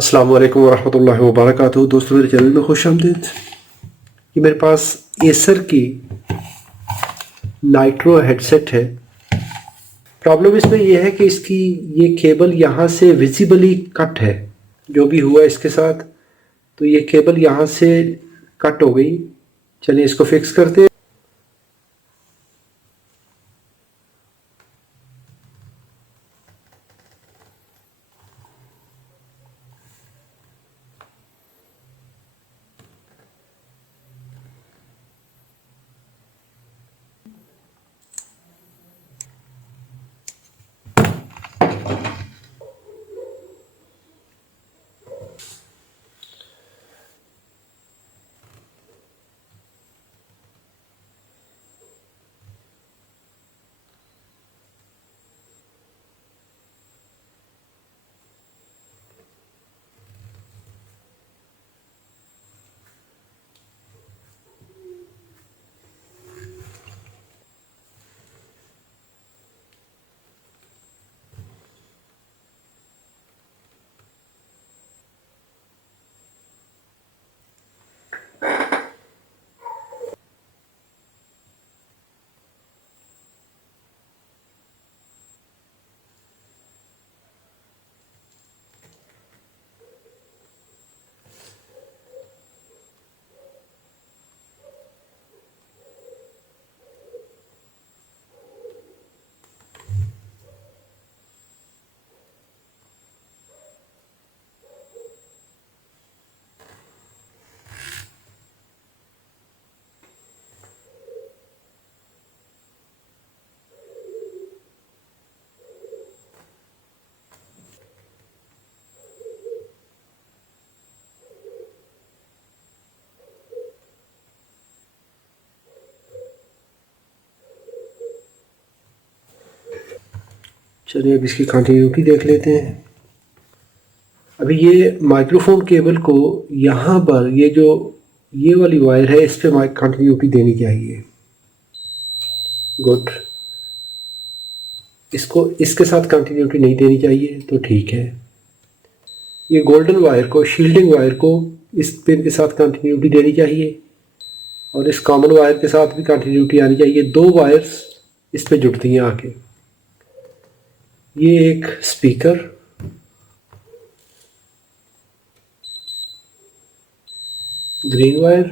अस्सलाम वालेकुम वरहमतुल्लाहि वबरकातुहू। दोस्तों, मेरे चैनल में खुश आमदीद। ये मेरे पास एसर की नाइट्रो हेडसेट है। प्रॉब्लम इसमें यह है कि इसकी ये केबल यहाँ से विजिबली कट है। जो भी हुआ इसके साथ, तो ये केबल यहाँ से कट हो गई। चलिए इसको फिक्स करते हैं। चलिए अब इसकी कंटिन्यूटी देख लेते हैं। अभी ये माइक्रोफोन केबल को यहाँ पर ये वाली वायर है, इस पे माइक कंटिन्यूटी देनी चाहिए। गुड। इसको इसके साथ कंटिन्यूटी नहीं देनी चाहिए, तो ठीक है। ये गोल्डन वायर को, शील्डिंग वायर को इस पिन के साथ कंटिन्यूटी देनी चाहिए और इस कॉमन वायर के साथ भी कंटिन्यूटी आनी चाहिए। दो वायर्स इस पे जुड़ती हैं आके। ये एक speaker, green wire,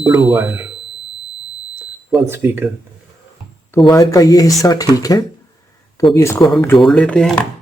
blue wire, one speaker. तो वायर का ये हिस्सा ठीक है। तो अभी इसको हम जोड़ लेते हैं।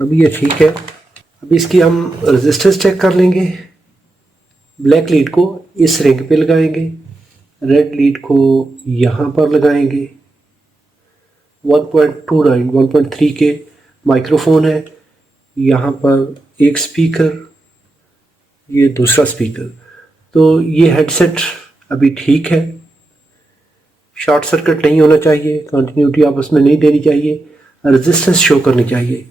अभी ये ठीक है। अभी इसकी हम रेजिस्टेंस चेक कर लेंगे। ब्लैक लीड को इस रिंग पे लगाएंगे, रेड लीड को यहाँ पर लगाएंगे। 1.29 1.3 के माइक्रोफोन है, यहाँ पर एक स्पीकर, ये दूसरा स्पीकर। तो ये हेडसेट अभी ठीक है, शॉर्ट सर्किट नहीं होना चाहिए, कंटिन्यूटी आपस में नहीं देनी चाहिए, रेजिस्टेंस शो करनी चाहिए।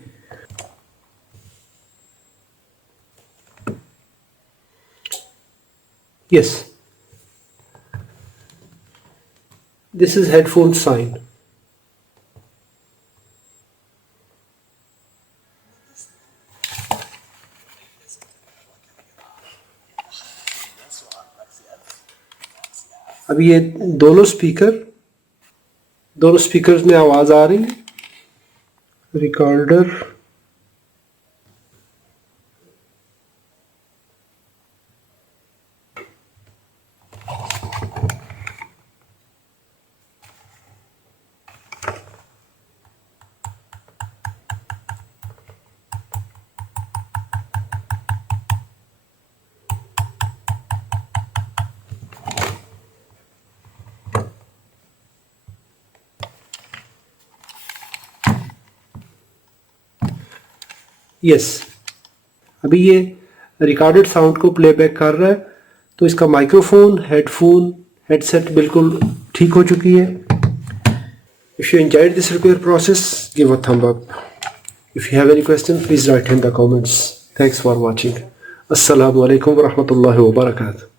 Yes, this is headphone sign. अभी ये दोनों स्पीकर्स में आवाज आ रही है। रिकॉर्डर यस, अभी ये रिकॉर्डेड साउंड को प्लेबैक कर रहा है। तो इसका माइक्रोफोन, हेडफोन, हेडसेट बिल्कुल ठीक हो चुकी है। If you enjoyed this repair process, give a thumb up. If you have any question, please right in the comments. Thanks for watching. अस्सलामु अलैकुम व रहमतुल्लाहि व बरकातहू।